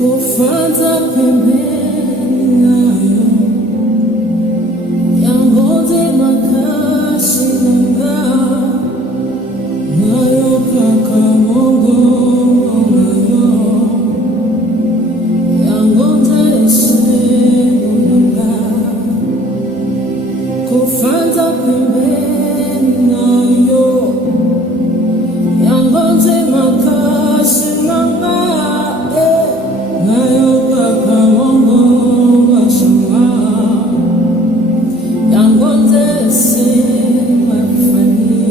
Kufanza pembeni nayo yangoze makasi nanga nayo kaka mongo nayo yangoze seno nanga kufanza pembeni nayo yangoze makasi nanga nayo kaka mongo washanga yangoze seno afani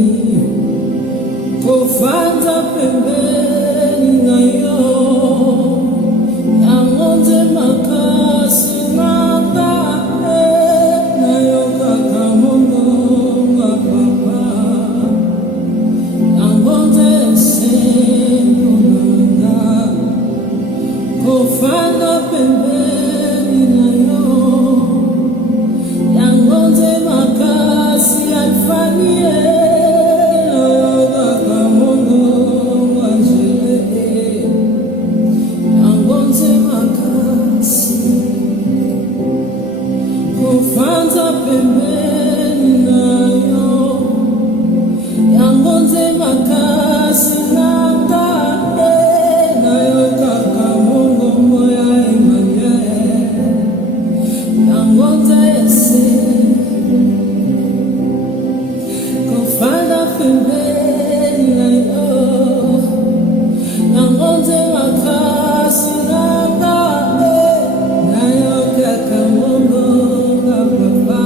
kufanza pembeni nayo yangoze makasi nanga nayo kaka mongo wapapa yangoze seno nanga kufanza pembeni nayo yangoze makasi alfanie kaka mongo wajele yangoze makasi kufanza pembeni nayo yangoze makasi nanga nayo kaka mongo moya Emmanuel yangoze ese kufanza pembeni nayo yangoze makasi nanga nayo kaka mongo papa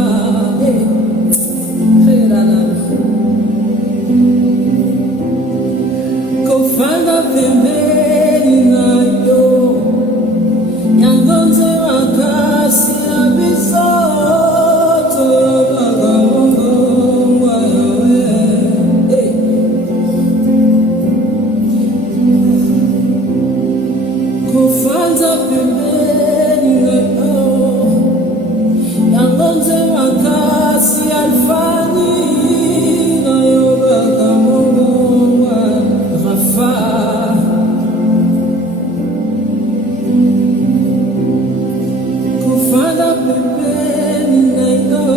kufanza pembeni nayo yangoze makasi abisoto kaka mongo wayawe kufanza pembeni nayo yangoze makasi alfani nayo kaka mongo wa Rafa kufanza pembeni nayo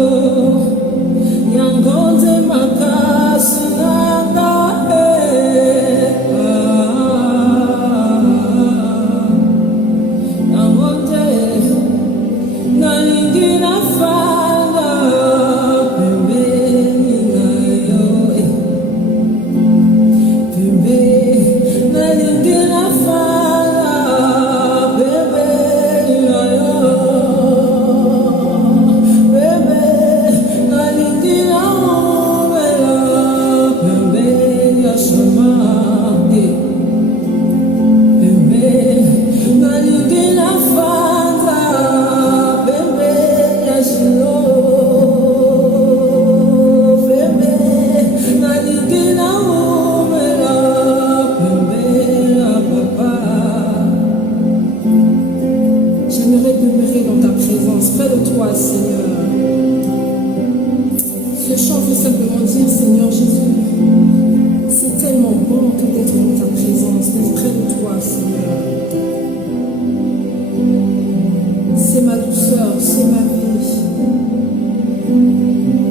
yangoze makasi nanga yangoze nalingi nafanga pembeni nayo pembeni nalingi nafanga pembeni nayo pembeni nalingi naumela pembeni ya shama pembeni nalingi nafanza pembeni ya shilo pembeni nalingi naumela pembeni ya papa. J'aimerais demeurer dans ta présence, près de toi, Seigneur. Ce chant veut simplement dire, Seigneur Jésus, c'est tellement bon que d'être dans ta présence, d'être près de toi, Seigneur. C'est ma douceur, c'est ma vie.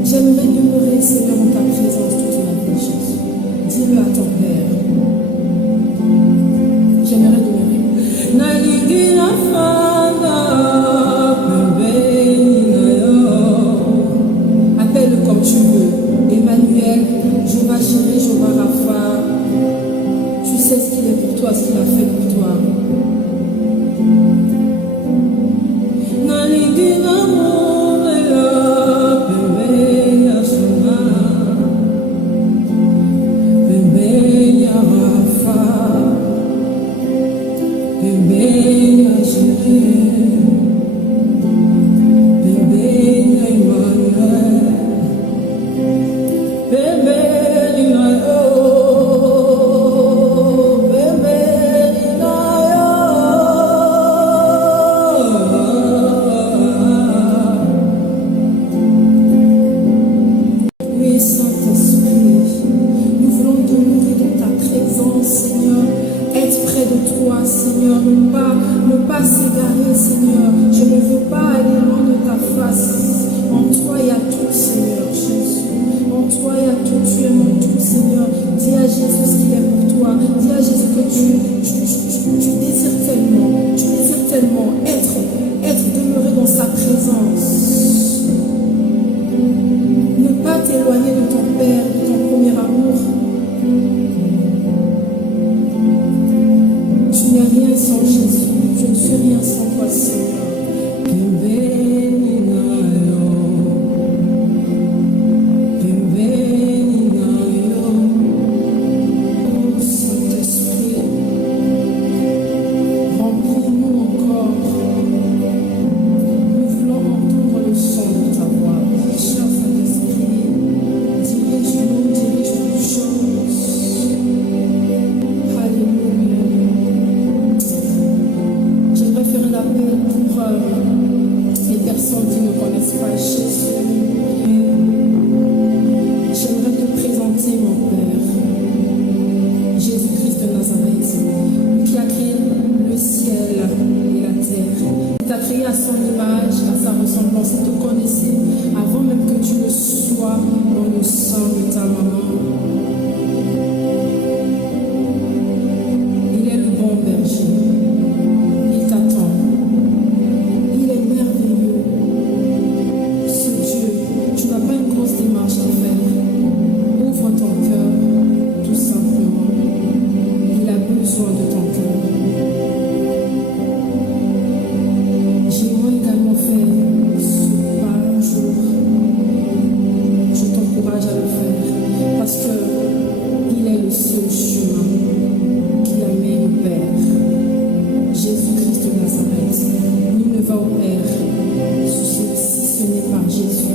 J'aimerais demeurer, Seigneur, dans ta présence toute ma vie, Jésus. Dis-le à ton Père. J'aimerais demeurer. Nalingi nafanga pembeni nayo. Appelle comme tu veux. Emmanuel, Jéhovah Jireh, Jéhovah Rapha. Tu sais ce qu'il est pour toi, ce qu'il a fait pour toi. Nalingi namumela pembeni ya shama pembeni ya Rafa pembeni ya Jireh pembeni ya Emmanuel pembeni nayo pembeni nayo. Oui, Saint-Esprit, nous voulons demeurer dans ta présence, Seigneur, être près de toi, Seigneur, ne pas pas s'égarer, Seigneur. Je ne veux pas aller loin de ta face. En toi, il y a tout, Seigneur Jésus. En toi, il y a tout. Tu es mon tout, Seigneur. Dis à Jésus ce qu'il est pour toi. Dis à Jésus que tu désires tellement être demeuré dans sa présence. Ne pas t'éloigner de ton Père, de ton premier amour. Tu n'es rien sans Jésus. Je ne suis rien sans toi, Seigneur. Jésus